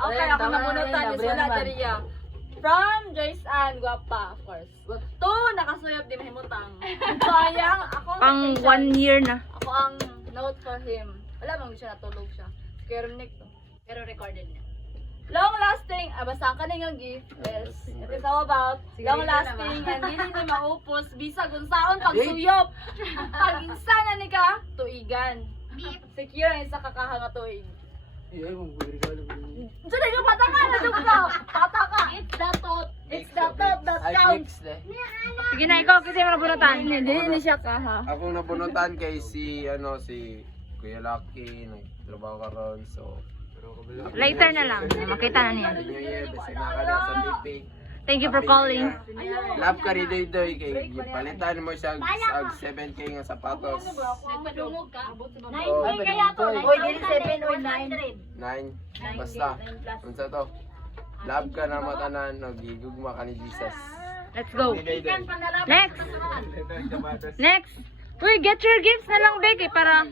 Okay, ako nabunutan. Yes, wala dariya. From Joyce Ann, guwapa, of course. To, nakasuyop di mahimutang. Sayang, ako Pang 1 year na. Ako ang note for him. Wala bang siya, natulog siya. Skernik to. Pero recorded niya. Long lasting, basta ka na yung gift. Yes. It is all about long lasting and hindi ni maupos. Bisag unsaon pagsuyop. Pag insana ni ka, tuigan. Secure ang isa kakahanga tuig. Iya, mo regalo ko. Diyan na yung pataka na doon ka. Pataka. It's the thought. It's the thought that counts. Sige na, ikaw kasi mo nabunutan. Hindi siya kaha. Akong nabunutan kay si Kuya Lucky, nagtrabaho ka ron, so Later na lang. Makita na niya. New Year, basta ka na sa BP. Thank you for calling. Love ka rin doy kay palitan mo siya sa 7K nga sapatos. Nagpadungog ka. 9K kaya to. Oy, dili 7 or 9. 9. Basta. Unsa to? Love ka na matanan, nagigugma ka ni Jesus. Let's go. Bigay doy. Next. Next. Uy, get your gifts na lang, Becky, para